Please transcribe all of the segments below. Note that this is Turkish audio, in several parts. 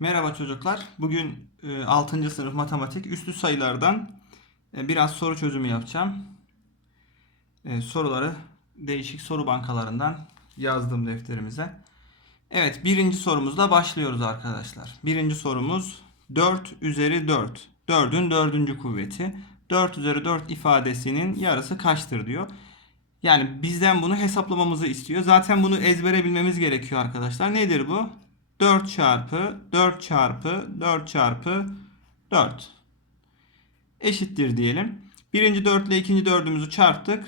Merhaba çocuklar. Bugün e, 6. sınıf matematik üslü sayılardan e, biraz soru çözümü yapacağım. E, soruları değişik soru bankalarından yazdım defterimize. Evet, birinci sorumuzla başlıyoruz arkadaşlar. Birinci sorumuz 4 üzeri 4. 4'ün dördüncü kuvveti. 4 üzeri 4 ifadesinin yarısı kaçtır diyor. Yani bizden bunu hesaplamamızı istiyor. Zaten bunu ezbere bilmemiz gerekiyor arkadaşlar. Nedir bu? 4 çarpı 4 çarpı 4 çarpı 4 eşittir diyelim. Birinci 4 ile ikinci dördümüzü çarptık.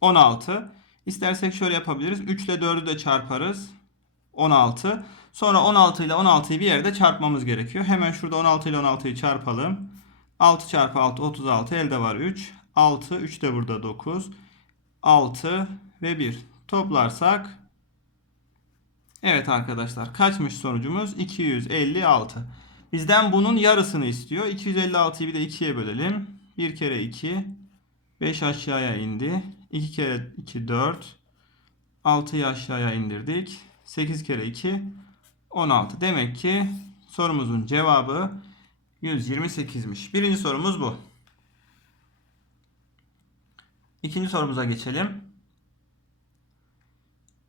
16. İstersek şöyle yapabiliriz. 3 ile 4'ü de çarparız. 16. Sonra 16 ile 16'yı bir yerde çarpmamız gerekiyor. Hemen şurada 16 ile 16'yı çarpalım. 6 çarpı 6 36 elde var 3. 6 3 de burada 9. 6 ve 1 toplarsak Evet arkadaşlar kaçmış sonucumuz? 256. Bizden bunun yarısını istiyor. 256'yı bir de 2'ye bölelim. 1 kere 2. 5 aşağıya indi. 2 kere 2 4. 6'yı aşağıya indirdik. 8 kere 2 16. Demek ki sorumuzun cevabı 128'miş. Birinci sorumuz bu. İkinci sorumuza geçelim.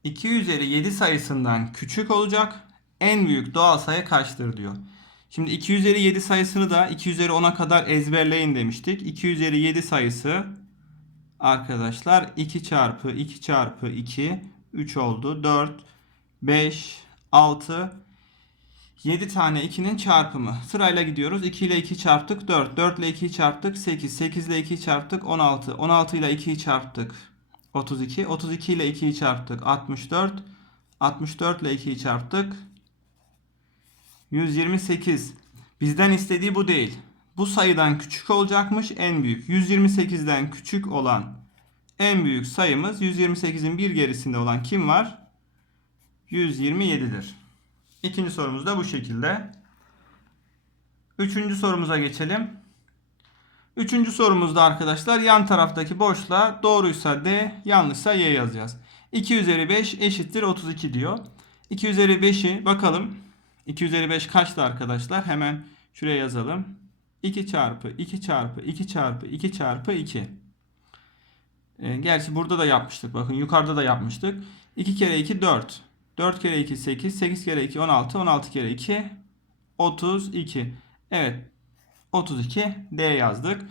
2 üzeri 7 sayısından küçük olacak. En büyük doğal sayı kaçtır diyor. Şimdi 2 üzeri 7 sayısını da 2 üzeri 10'a kadar ezberleyin demiştik. 2 üzeri 7 sayısı arkadaşlar 2 çarpı 2 çarpı 2 3 oldu. 4 5 6 7 tane 2'nin çarpımı. Sırayla gidiyoruz. 2 ile 2 çarptık 4. 4 ile 2'yi çarptık 8. 8 ile 2'yi çarptık 16. 16 ile 2'yi çarptık 32. 32 ile 2'yi çarptık 64. 64 ile 2'yi çarptık 128. Bizden istediği bu değil. Bu sayıdan küçük olacakmış en büyük. 128'den küçük olan en büyük sayımız 128'in bir gerisinde olan kim var? 127'dir. İkinci sorumuz da bu şekilde. Üçüncü sorumuza geçelim. Üçüncü sorumuzda arkadaşlar yan taraftaki boşluğa doğruysa D, yanlışsa Y yazacağız. 2 üzeri 5 eşittir 32 diyor. 2 üzeri 5'i bakalım. 2 üzeri 5 kaçtı arkadaşlar? Hemen şuraya yazalım. 2 çarpı 2 çarpı 2 çarpı 2 çarpı 2. E, gerçi burada da yapmıştık. Bakın yukarıda da yapmıştık. 2 kere 2 4. 4 kere 2 8. 8 kere 2 16. 16 kere 2 32. Evet 32 D yazdık.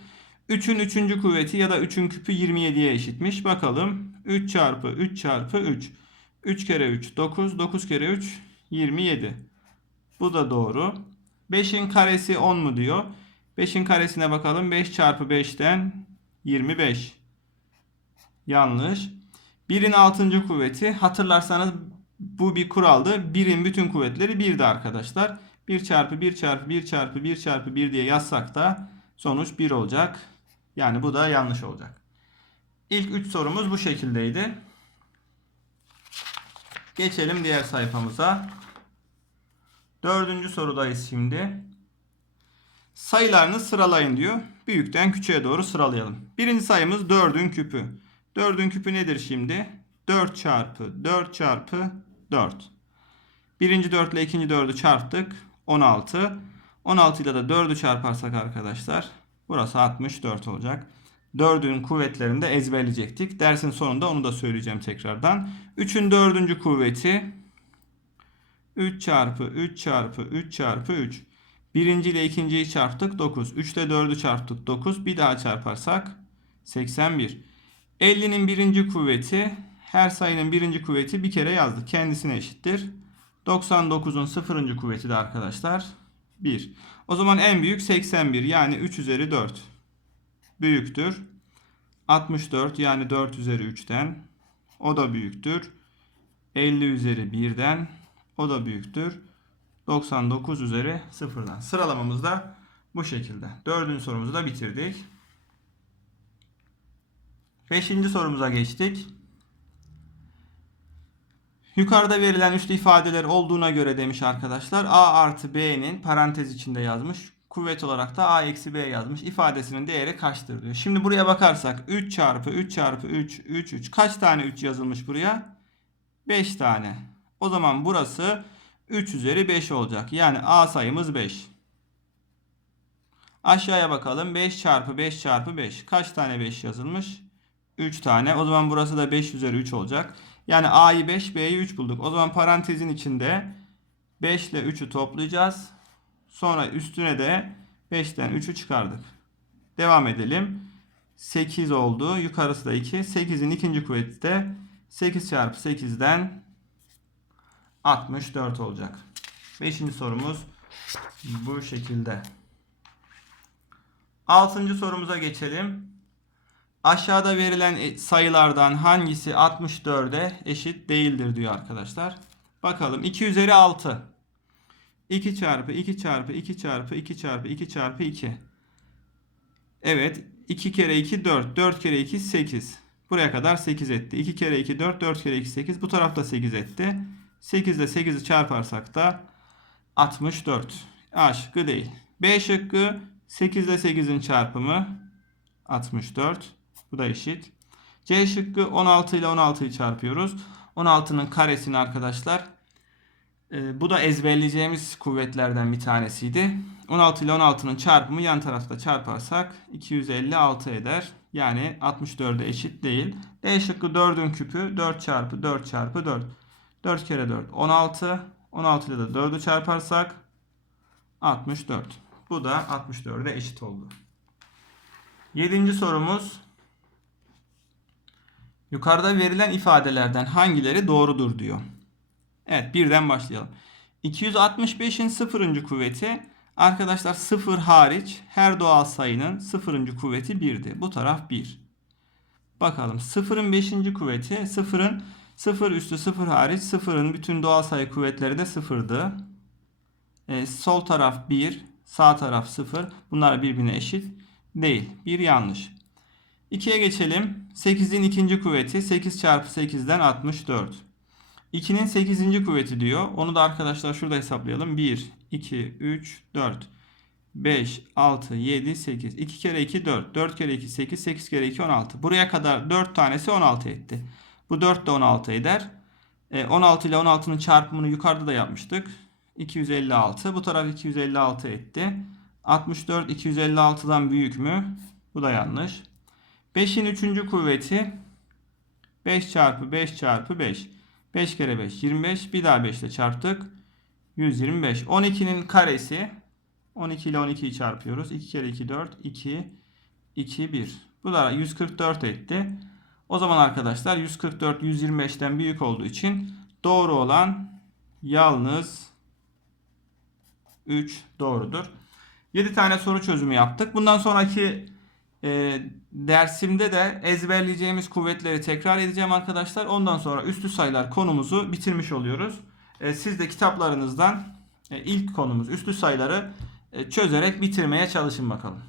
3'ün 3. kuvveti ya da 3'ün küpü 27'ye eşitmiş. Bakalım 3 çarpı 3 çarpı 3. 3 kere 3 9. 9 kere 3 27. Bu da doğru. 5'in karesi 10 mu diyor. 5'in karesine bakalım. 5 çarpı 5'ten 25. Yanlış. 1'in 6. kuvveti hatırlarsanız bu bir kuraldı. 1'in bütün kuvvetleri 1'di arkadaşlar. 1 çarpı 1 çarpı 1 çarpı 1 çarpı 1 diye yazsak da sonuç 1 olacak. Yani bu da yanlış olacak. İlk 3 sorumuz bu şekildeydi. Geçelim diğer sayfamıza. Dördüncü sorudayız şimdi. Sayılarını sıralayın diyor. Büyükten küçüğe doğru sıralayalım. Birinci sayımız 4'ün küpü. 4'ün küpü nedir şimdi? 4 çarpı 4 çarpı 4. Birinci 4 ile ikinci 4'ü çarptık. 16. 16 ile de 4'ü çarparsak arkadaşlar burası 64 olacak. 4'ün kuvvetlerini de ezberleyecektik. Dersin sonunda onu da söyleyeceğim tekrardan. 3'ün 4. kuvveti 3 çarpı 3 çarpı 3 çarpı 3. Birinci ile ikinciyi çarptık 9. 3 ile 4'ü çarptık 9. Bir daha çarparsak 81. 50'nin birinci kuvveti her sayının birinci kuvveti bir kere yazdık. Kendisine eşittir. 99'un sıfırıncı kuvveti de arkadaşlar 1. O zaman en büyük 81 yani 3 üzeri 4 büyüktür. 64 yani 4 üzeri 3'ten o da büyüktür. 50 üzeri 1'den o da büyüktür. 99 üzeri 0'dan. Sıralamamız da bu şekilde. Dördüncü sorumuzu da bitirdik. Beşinci sorumuza geçtik. Yukarıda verilen üslü ifadeler olduğuna göre demiş arkadaşlar. A artı B'nin parantez içinde yazmış. Kuvvet olarak da A eksi B yazmış. İfadesinin değeri kaçtır diyor. Şimdi buraya bakarsak 3 çarpı 3 çarpı 3 3 3. Kaç tane 3 yazılmış buraya? 5 tane. O zaman burası 3 üzeri 5 olacak. Yani A sayımız 5. Aşağıya bakalım. 5 çarpı 5 çarpı 5. Kaç tane 5 yazılmış? 3 tane. O zaman burası da 5 üzeri 3 olacak. Yani A'yı 5, B'yi 3 bulduk. O zaman parantezin içinde 5 ile 3'ü toplayacağız. Sonra üstüne de 5'ten 3'ü çıkardık. Devam edelim. 8 oldu. Yukarısı da 2. 8'in ikinci kuvveti de 8 çarpı 8'den 64 olacak. Beşinci sorumuz bu şekilde. Altıncı sorumuza geçelim. Aşağıda verilen e- sayılardan hangisi 64'e eşit değildir diyor arkadaşlar. Bakalım 2 üzeri 6. 2 çarpı 2 çarpı 2 çarpı 2 çarpı 2 çarpı 2. Evet 2 kere 2 4. 4 kere 2 8. Buraya kadar 8 etti. 2 kere 2 4. 4 kere 2 8. Bu tarafta 8 etti. 8 ile 8'i çarparsak da 64. A şıkkı değil. B şıkkı 8 ile 8'in çarpımı 64. Bu da eşit. C şıkkı 16 ile 16'yı çarpıyoruz. 16'nın karesini arkadaşlar e, bu da ezberleyeceğimiz kuvvetlerden bir tanesiydi. 16 ile 16'nın çarpımı yan tarafta çarparsak 256 eder. Yani 64'e eşit değil. D şıkkı 4'ün küpü 4 çarpı 4 çarpı 4. 4 kere 4 16. 16 ile de 4'ü çarparsak 64. Bu da 64'e eşit oldu. Yedinci sorumuz. Yukarıda verilen ifadelerden hangileri doğrudur diyor. Evet birden başlayalım. 265'in sıfırıncı kuvveti arkadaşlar sıfır hariç her doğal sayının sıfırıncı kuvveti 1'di. Bu taraf 1. Bakalım sıfırın 5. kuvveti sıfırın sıfır üstü sıfır hariç sıfırın bütün doğal sayı kuvvetleri de sıfırdı. Ee, sol taraf 1, sağ taraf 0. Bunlar birbirine eşit değil. Bir yanlış. 2'ye geçelim. 8'in ikinci kuvveti 8 çarpı 8'den 64. 2'nin 8. kuvveti diyor. Onu da arkadaşlar şurada hesaplayalım. 1, 2, 3, 4, 5, 6, 7, 8. 2 kere 2 4. 4 kere 2 8. 8 kere 2 16. Buraya kadar 4 tanesi 16 etti. Bu 4 de 16 eder. E, 16 ile 16'nın çarpımını yukarıda da yapmıştık. 256. Bu taraf 256 etti. 64 256'dan büyük mü? Bu da yanlış. 5'in 3. kuvveti 5 çarpı 5 çarpı 5. 5 kere 5 25. Bir daha 5 ile çarptık. 125. 12'nin karesi 12 ile 12'yi çarpıyoruz. 2 kere 2 4. 2 2 1. Bu da 144 etti. O zaman arkadaşlar 144 125'ten büyük olduğu için doğru olan yalnız 3 doğrudur. 7 tane soru çözümü yaptık. Bundan sonraki e, dersimde de ezberleyeceğimiz kuvvetleri tekrar edeceğim arkadaşlar. Ondan sonra üstü sayılar konumuzu bitirmiş oluyoruz. E, siz de kitaplarınızdan e, ilk konumuz üstü sayıları e, çözerek bitirmeye çalışın bakalım.